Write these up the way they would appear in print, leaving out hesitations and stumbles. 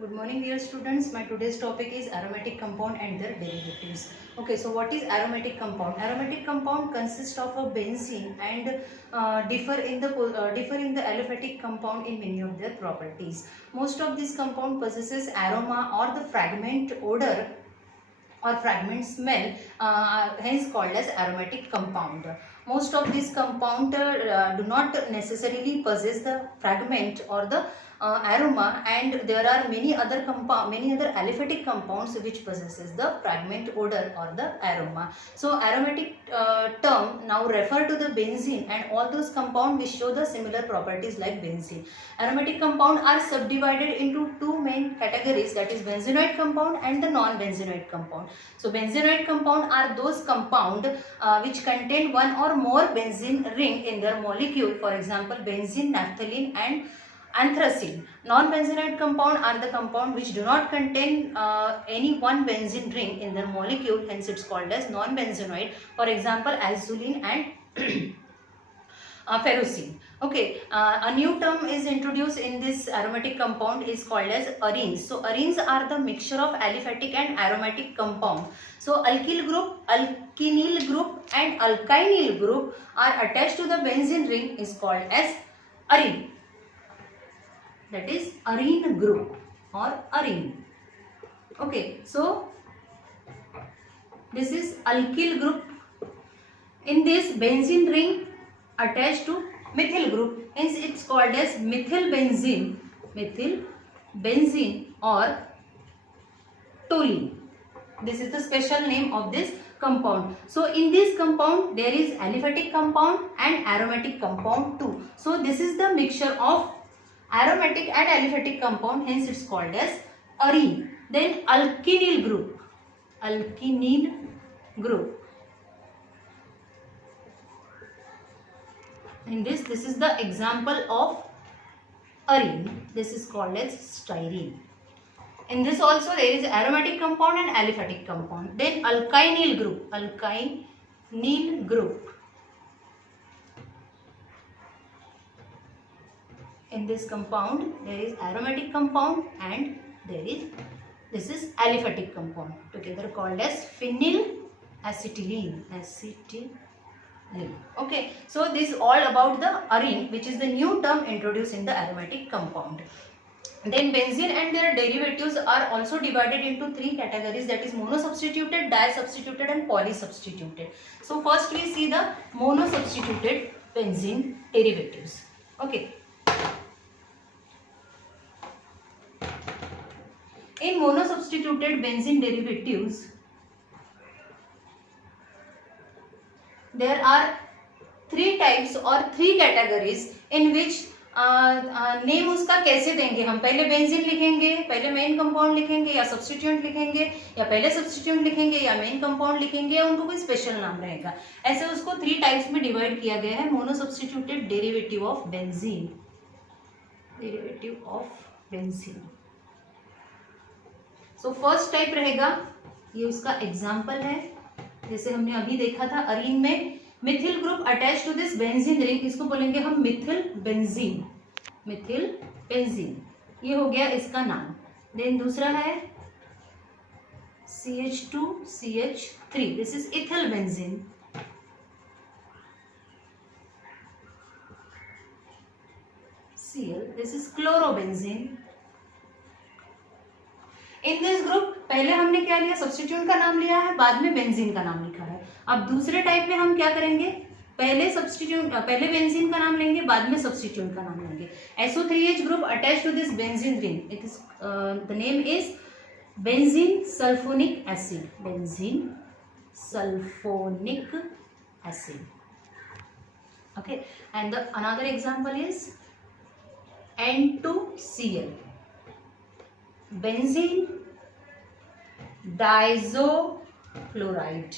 Good morning, dear students. My today's topic is aromatic compound and their derivatives. Okay, so what is aromatic compound? Aromatic compound consists of a benzene and differ in the aliphatic compound in many of their properties. Most of this compound possesses aroma or the fragment odor or fragment smell, hence called as aromatic compound. Most of these compound do not necessarily possess the fragment or the aroma, and there are many other aliphatic compounds which possesses the fragment odor or the aroma. So aromatic term now refer to the benzene and all those compounds which show the similar properties like benzene. Aromatic compound are subdivided into two main categories, that is benzenoid compound and the non-benzenoid compound. So benzenoid compound are those compound which contain one or more benzene ring in their molecule, for example benzene, naphthalene and anthracene. Non-benzenoid compound are the compound which do not contain any one benzene ring in their molecule, hence it's called as non-benzenoid, for example azulene and ferrocene. Okay, a new term is introduced in this aromatic compound is called as arenes. So arenes are the mixture of aliphatic and aromatic compound. So alkyl group, alkenyl group and alkynyl group are attached to the benzene ring is called as arene. That is arene group or arene. Okay, so this is alkyl group. In this benzene ring attached to methyl group, hence it's called as methyl benzene or toluene. This is the special name of this compound. So in this compound there is aliphatic compound and aromatic compound too. So this is the mixture of aromatic and aliphatic compound, hence it's called as arene. Then alkenyl group. In this is the example of arene. This is called as styrene. In this also there is aromatic compound and aliphatic compound. Then alkynyl group. In this compound there is aromatic compound and this is aliphatic compound, together called as phenylacetylene. Okay, so this is all about the arene, which is the new term introduced in the aromatic compound. Then benzene and their derivatives are also divided into three categories, that is monosubstituted, disubstituted and polysubstituted. So first we see the monosubstituted benzene derivatives. Okay. In monosubstituted benzene derivatives, there are three types or three categories in which name उसका कैसे देंगे हम, पहले benzene लिखेंगे, पहले main compound लिखेंगे या substituent लिखेंगे, या पहले सब्स्टिट्यूएंट लिखेंगे या मेन कंपाउंड लिखेंगे, या उनको कोई स्पेशल नाम रहेगा. ऐसे उसको थ्री टाइप्स में डिवाइड किया गया है. Monosubstituted derivative of benzene. So first type रहेगा, ये उसका एग्जाम्पल है, जैसे हमने अभी देखा था अरीन में methyl group attach to this benzene ring, इसको बोलेंगे हम मिथिल बेंजीन. ये हो गया इसका नाम. देन दूसरा है CH2CH3, this is ethyl benzene. Cl, this is chlorobenzene. In this group पहले हमने क्या लिया, सब्स्टिट्यूएंट का नाम लिया है, बाद में बेंजीन का नाम लिखा है. अब दूसरे टाइप में हम क्या करेंगे, पहले बेंजीन का नाम लेंगे, बाद में सब्स्टिट्यूएंट का नाम लेंगे. SO3H group attach to this benzene ring, it is the name is benzene sulphonic acid. Okay, and the another example is N2Cl, benzene diazochloride.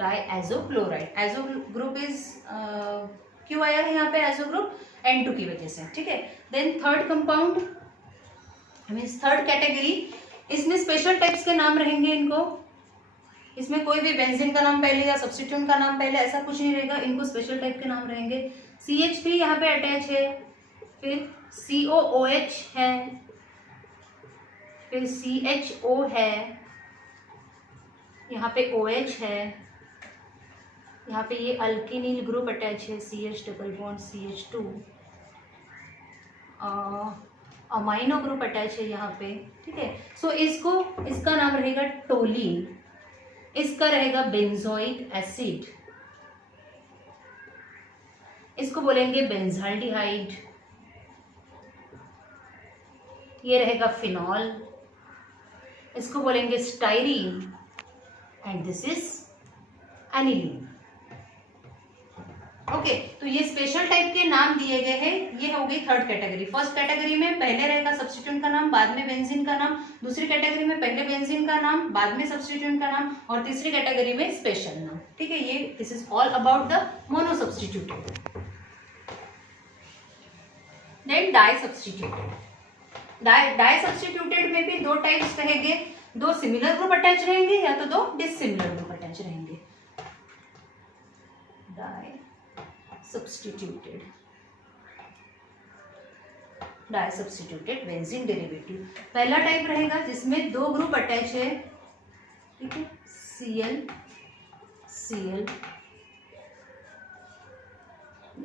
Azo group is क्यों आया है यहाँ पे एजो ग्रुप, N2 की वजह से. ठीक है. Then third compound means third category, इसमें स्पेशल टाइप्स के नाम रहेंगे इनको. इसमें कोई भी बेंजीन का नाम पहले या सब्स्टिट्यूएंट का नाम पहले ऐसा कुछ नहीं रहेगा, इनको स्पेशल टाइप के नाम रहेंगे. CH3 यहाँ पे अटैच है, फिर COOH है, फिर CHO है, यहाँ पे OH है, यहाँ पे ये अल्किनिल ग्रुप अटैच है, CH double bond CH2, amino group attach है यहाँ पे, ठीक है। सो इसका नाम रहेगा टोलीन, इसका रहेगा बेंजोइक एसिड, इसको बोलेंगे बेंजाल्डिहाइड, ये रहेगा फिनॉल, इसको बोलेंगे styrene, and this is aniline. Okay, तो ये स्पेशल टाइप के नाम दिए गए हैं। ये हो गई थर्ड कैटेगरी। फर्स्ट कैटेगरी में पहले रहेगा सब्स्टिट्यूएंट का नाम, बाद में बेंजीन का नाम। दूसरी कैटेगरी में पहले बेंजीन का नाम, बाद में सब्स्टिट्यूएंट का नाम, और तीसरी कैटेगरी में स्पेशल नाम, ठीक है। ये this is all about the mono substituted. Then di substituted. Di substituted में भी दो टाइप्स रहेंगे, दो सिमिलर ग्रुप अटैच रहेंगे या तो दो डिसिमिलर ग्रुप अटैच रहेंगे। Di substituted, di substituted benzene derivative. पहला टाइप रहेगा जिसमें दो ग्रुप अटैच है, ठीक है, Cl Cl,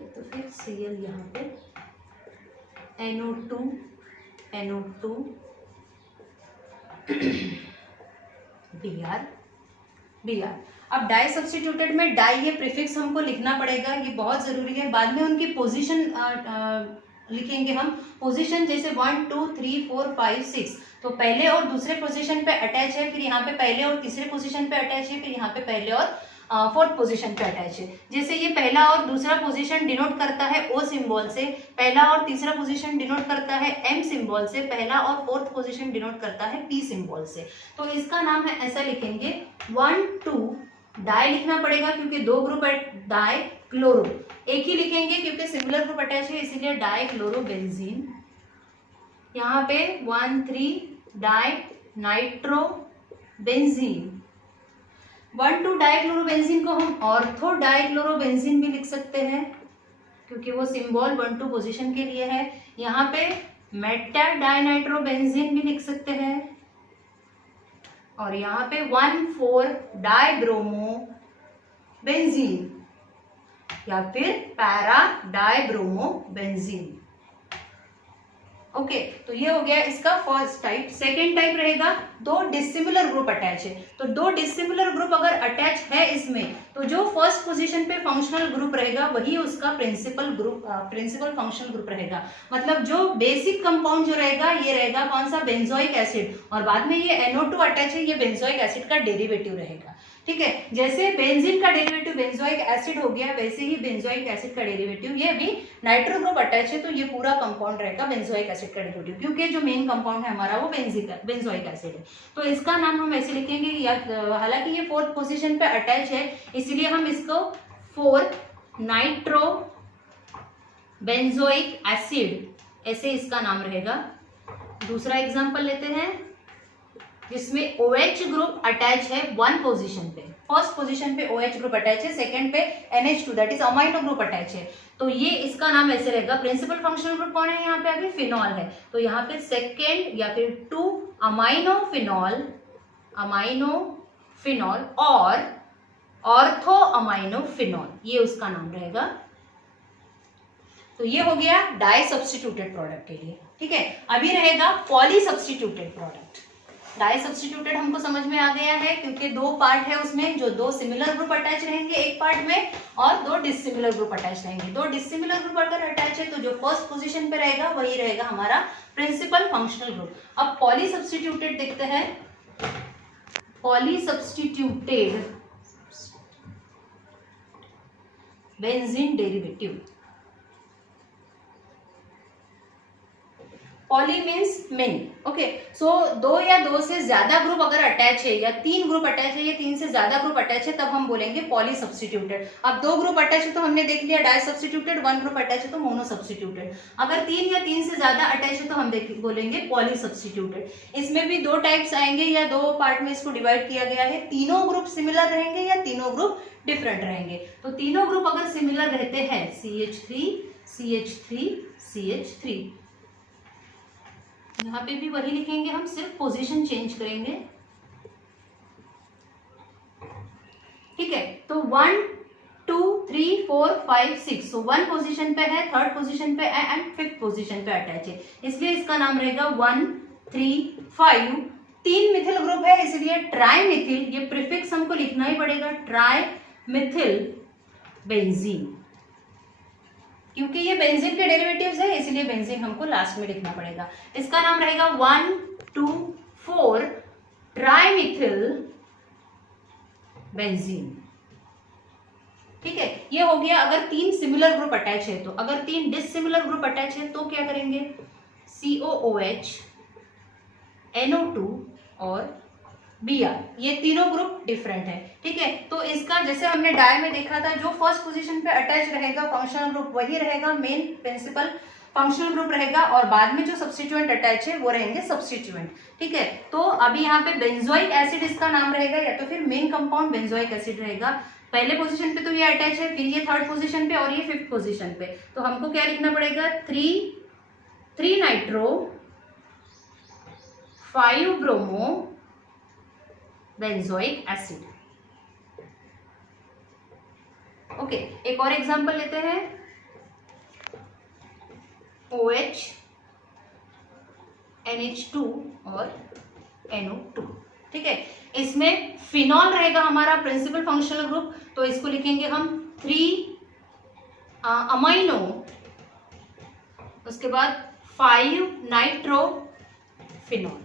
तो फिर Cl यहाँ पे NO2 NO2 Br Br। अब डाई सब्स्टिट्यूटेड में डाई ये प्रीफिक्स हमको लिखना पड़ेगा, ये बहुत जरूरी है। बाद में उनकी पोजीशन लिखेंगे हम, पोजीशन जैसे 1 2 3 4 5 6, तो पहले और दूसरे पोजीशन पे अटैच है, फिर यहाँ पे पहले और तीसरे पोजीशन पे अटैच है, फिर यहाँ पे पहले और फोर्थ पोजीशन पे अटैच है। जैसे ये पहला और दूसरा पोजीशन डिनोट करता है O सिंबल से, पहला और तीसरा पोजीशन डिनोट करता है M सिंबल से, पहला और फोर्थ पोजीशन डिनोट करता है P सिंबल से। तो इसका नाम है, ऐसा लिखेंगे 1 2 डाई लिखना पड़ेगा क्योंकि दो ग्रुप डाई क्लोरो, एक ही लिखेंगे क्योंकि सिमिलर ग्रुप अटैच है, इसीलिए डाई क्लोरो बेंजीन। यहाँ पे 1 3 डाई नाइट्रो बेंजीन। 1 2 डाइक्लोरोबेंजीन को हम ऑर्थो डाइक्लोरोबेंजीन भी लिख सकते हैं क्योंकि वो सिंबल 1 2 पोजीशन के लिए है। यहाँ पे मेटा डाइनाइट्रोबेंजीन भी लिख सकते हैं, और यहाँ पे 1 4 डाइब्रोमो बेंजीन या फिर पैरा डाइब्रोमो बेंजीन। ओके, तो ये हो गया इसका फर्स्ट टाइप। सेकेंड टाइप रहेगा दो डिसिमिलर ग्रुप अटैच है। तो दो डिसिमिलर ग्रुप अगर अटैच है इसमें, तो जो फर्स्ट पोजीशन पे फंक्शनल ग्रुप रहेगा वही उसका प्रिंसिपल फंक्शनल ग्रुप रहेगा। मतलब जो बेसिक कंपाउंड जो रहेगा ये रहेगा कौन सा, बेंजोइक एसिड, और बाद में ये NO2 अटैच है, ये बेंजोइक एसिड का डेरिवेटिव रहेगा, ठीक है। जैसे बेंजीन का डेरिवेटिव बेंजोइक एसिड हो गया, वैसे ही बेंजोइक एसिड का डेरिवेटिव, ये भी नाइट्रो ग्रुप अटैच है, तो ये पूरा कंपाउंड रहेगा बेंजोइक एसिड का डेरिवेटिव, क्योंकि जो मेन कंपाउंड है हमारा वो बेंजोइक एसिड है। तो इसका नाम हम ऐसे लिखेंगे, या हालांकि ये फोर्थ पोजीशन पे अटैच है इसलिए हम इसको 4 नाइट्रो बेंजोइक एसिड ऐसे इसका नाम रहेगा। दूसरा एग्जांपल लेते हैं जिसमें OH ग्रुप अटैच है 1 पोजीशन पे, फर्स्ट पोजीशन पे OH ग्रुप अटैच है, सेकंड पे NH2 that is amino group attach है। तो ये इसका नाम ऐसे रहेगा, प्रिंसिपल फंक्शनल ग्रुप कौन है यहाँ पे, अभी फिनॉल है, तो यहाँ पे सेकेंड या फिर 2 अमाइनो फिनॉल और ऑर्थो अमाइनो फिनॉल, ये उसका नाम रहेगा। तो ये हो गया डाई सब्स्टिट्यूटेड प्रोडक्ट के लिए, ठीक है। अभी रहेगा poly substituted product. Di substituted हमको समझ में आ गया है क्योंकि दो पार्ट है उसमें, जो दो सिमिलर ग्रुप अटैच रहेंगे एक पार्ट में, और दो डिसिमिलर ग्रुप अटैच रहेंगे। दो डिसिमिलर ग्रुप अगर अटैच है तो जो फर्स्ट पोजीशन पे रहेगा वही रहेगा हमारा प्रिंसिपल फंक्शनल ग्रुप। अब पॉली सब्स्टिट्यूटेड देखते हैं। Poly substituted benzene derivative. Poly means many, okay. So दो या दो से ज्यादा ग्रुप अगर अटैच है, या 3 ग्रुप अटैच है, या 3 से ज्यादा ग्रुप अटैच है, तब हम बोलेंगे पॉली सब्स्टिट्यूटेड। अब 2 ग्रुप अटैच है तो हमने देख लिया डाई सब्स्टिट्यूटेड, 1 ग्रुप अटैच है तो मोनो सब्स्टिट्यूटेड। अगर 3 या 3 से ज्यादा अटैच है तो हम बोलेंगे पॉली सब्स्टिट्यूटेड। इसमें भी 2 टाइप्स आएंगे, या 2 पार्ट में इसको डिवाइड किया गया है। तीनों ग्रुप सिमिलर रहेंगे या तीनों ग्रुप डिफरेंट रहेंगे। तो तीनों ग्रुप अगर सिमिलर रहते हैं, CH3 CH3 CH3, यहाँ पे भी वही लिखेंगे हम, सिर्फ पोजीशन चेंज करेंगे। ठीक है, तो 1 2 3 4 5 6, सो 1 पोजीशन पे है, 3rd पोजीशन पे है एंड 5th पोजीशन पे अटैच है, इसलिए इसका नाम रहेगा 1 3 5। 3 मिथिल ग्रुप है इसलिए ट्राई मिथिल, ये प्रीफिक्स हमको लिखना ही पड़ेगा, ट्राई मिथिल बेंजीन, क्योंकि ये बेंजीन के डेरिवेटिव्स है इसलिए बेंजीन हमको लास्ट में लिखना पड़ेगा। इसका नाम रहेगा 1 2 4 ट्राइमिथिल बेंजीन। ठीक है, ये हो गया अगर 3 सिमिलर ग्रुप अटैच है तो। अगर 3 डिसिमिलर ग्रुप अटैच है तो क्या करेंगे, COOH NO2 और Br, ये तीनों ग्रुप डिफरेंट है। ठीक है, तो इसका जैसे हमने डाय में देखा था, जो फर्स्ट पोजीशन पे अटैच रहेगा फंक्शनल ग्रुप वही रहेगा मेन प्रिंसिपल फंक्शनल ग्रुप रहेगा, और बाद में जो सब्स्टिट्यूएंट अटैच है वो रहेंगे सब्स्टिट्यूएंट। ठीक है, तो अभी यहाँ पे बेंजोइक एसिड इसका नाम रहेगा, या तो फिर मेन कंपाउंड बेंजोइक एसिड रहेगा। पहले पोजीशन पे तो ये अटैच है, फिर ये 3rd पोजीशन पे और ये 5th पोजीशन पे, तो हमको क्या लिखना पड़ेगा, 3 nitro 5 bromo benzoic acid. Okay, एक और एग्जांपल लेते हैं, OH NH2 और NO2। ठीक है, इसमें फिनॉल रहेगा हमारा प्रिंसिपल फंक्शनल ग्रुप, तो इसको लिखेंगे हम 3 अमाइनो, उसके बाद 5 नाइट्रो फिनॉल।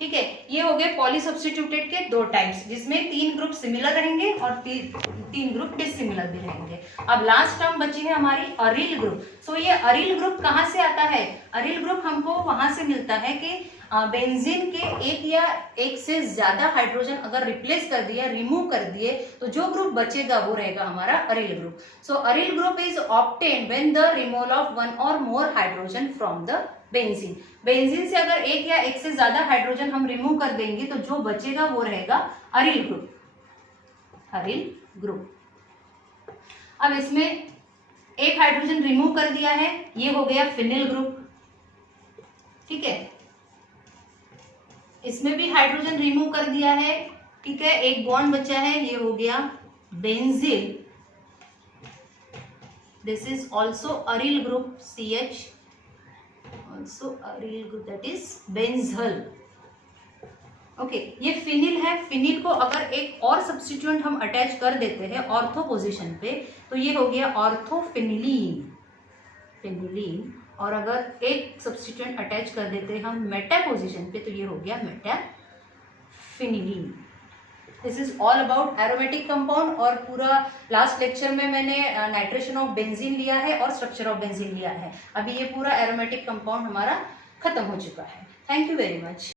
ठीक है, ये हो गए पॉलीसब्स्टिट्यूटेड के 2 टाइप्स, जिसमें 3 ग्रुप सिमिलर रहेंगे और 3 ग्रुप डिसिमिलर भी रहेंगे। अब लास्ट टर्म बची है हमारी अरिल ग्रुप। सो ये अरिल ग्रुप कहाँ से आता है, अरिल ग्रुप हमको वहां से मिलता है कि बेंजीन के एक या एक से ज्यादा हाइड्रोजन अगर रिप्लेस कर दिया, रिमूव कर दिए, तो जो ग्रुप बचेगा वो रहेगा हमारा aryl group. So aryl group is obtained when the removal of 1 और more hydrogen from the benzene. Benzene से अगर एक या एक से ज्यादा हाइड्रोजन हम रिमूव कर देंगे तो जो बचेगा वो रहेगा अरिल ग्रुप, अरिल ग्रुप। अब इसमें एक हाइड्रोजन रिमूव कर दिया है, ये हो गया फिनिल ग्रुप। ठीक है, इसमें भी हाइड्रोजन रिमूव कर दिया है। ठीक है, एक बॉन्ड बचा है, ये हो गया बेंजील, this is also aryl group, CH also aryl group, that is benzol। Okay, ये फिनिल है, फिनिल को अगर एक और सब्स्टिट्यूएंट हम अटैच कर देते हैं ऑर्थो पोजीशन पे तो ये हो गया ऑर्थोफिनिलीन, फिनिलीन, और अगर एक सब्स्टिट्यूएंट अटैच कर देते हैं हम मेटा पोजीशन पे तो ये हो गया metaphenylene. This is all about aromatic compound, और पूरा लास्ट लेक्चर में मैंने नाइट्रेशन ऑफ बेंजीन लिया है और स्ट्रक्चर ऑफ बेंजीन लिया है। अभी ये पूरा एरोमेटिक कंपाउंड हमारा खत्म हो चुका है। Thank you very much.